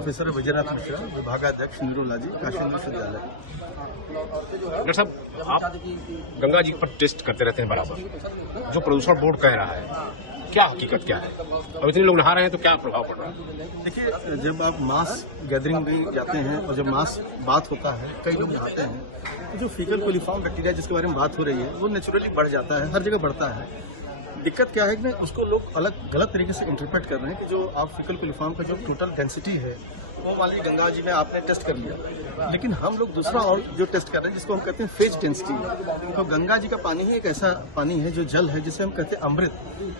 Professor Vaijnath Mishra, विभागाध्यक्ष neurology, Kashi विश्वविद्यालय। Doctor साहब, आप गंगा जी पर टेस्ट करते रहते हैं बराबर, जो प्रदूषण बोर्ड कह रहा है, क्या हकीकत क्या है? अब इतने लोग नहा रहे हैं तो क्या प्रभाव पड़ रहा है? देखिए, जब आप मास गैदरिंग में जाते हैं और जब मास बात होता है, कई लोग नहाते हैं, तो जो फीकल कोलिफॉर्म बैक्टीरिया जिसके बारे में बात हो रही है वो नेचुरली बढ़ जाता है, हर जगह बढ़ता है। दिक्कत क्या है कि उसको लोग गलत तरीके से इंटरप्रेट कर रहे हैं कि जो आप फीकल कोलिफॉर्म का जो टोटल डेंसिटी है वो मान लीजिए गंगा जी में आपने टेस्ट कर लिया, लेकिन हम लोग दूसरा और जो टेस्ट कर रहे हैं जिसको हम कहते हैं फेज डेंसिटी। तो गंगा जी का पानी ही एक ऐसा पानी है जो जल है जिसे हम कहते हैं अमृत,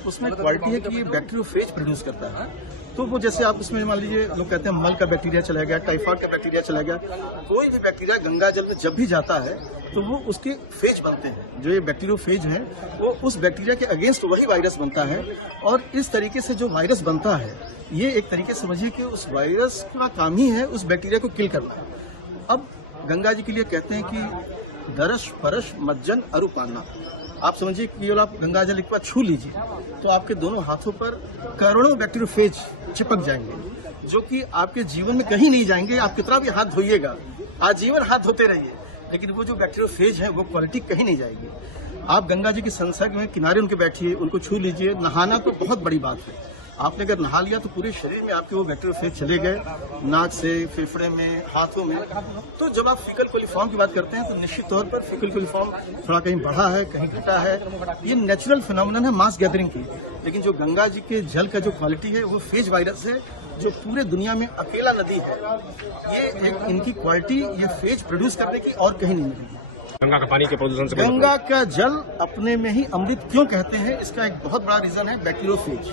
उसमें क्वालिटी है कि ये बैक्टीरियोफेज प्रोड्यूस करता है। तो वो जैसे आप इसमें मान लीजिए लोग कहते हैं मल का बैक्टीरिया चला गया, टाइफाइड का बैक्टीरिया चला गया, कोई भी बैक्टीरिया गंगा जल में जब भी जाता है तो वो उसके फेज बनते हैं। जो ये बैक्टीरियोफेज है वो उस बैक्टीरिया के अगेंस्ट वही वायरस बनता है, और इस तरीके से जो वायरस बनता है ये एक तरीके से समझिए कि उस वायरस का काम ही है उस बैक्टीरिया को किल करना। अब गंगा जी के लिए कहते हैं कि दरस परस मज्जन अरुपाना, आप समझिए केवल आप गंगा जल एक बार छू लीजिए तो आपके दोनों हाथों पर करोड़ों बैक्टीरियोफेज चिपक जाएंगे, जो कि आपके जीवन में कहीं नहीं जाएंगे। आप कितना भी हाथ धोइएगा, आजीवन हाथ धोते रहिए, लेकिन वो जो बैक्टीरियोफेज है वो क्वालिटी कहीं नहीं जाएगी। आप गंगा जी के संसर्ग में किनारे उनके बैठिए, उनको छू लीजिए। नहाना तो बहुत बड़ी बात है, आपने अगर नहा लिया तो पूरे शरीर में आपके वो बैक्टीरियोफेज चले गए, नाक से, फेफड़े में, हाथों में। तो जब आप फीकल कोलिफॉर्म की बात करते हैं तो निश्चित तौर पर फीकल कोलिफॉर्म थोड़ा कहीं बढ़ा है, कहीं घटा है, ये नेचुरल फिनोमिनन है मास गैदरिंग की। लेकिन जो गंगा जी के जल का जो क्वालिटी है वो फेज वायरस है, जो पूरे दुनिया में अकेला नदी है। ये एक इनकी क्वालिटी ये फेज प्रोड्यूस करने की और कहीं नहीं मिलेगी। गंगा का पानी के प्रदूषण से गंगा का जल अपने में ही अमृत क्यों कहते हैं, इसका एक बहुत बड़ा रीजन है बैक्टीरियोफेज।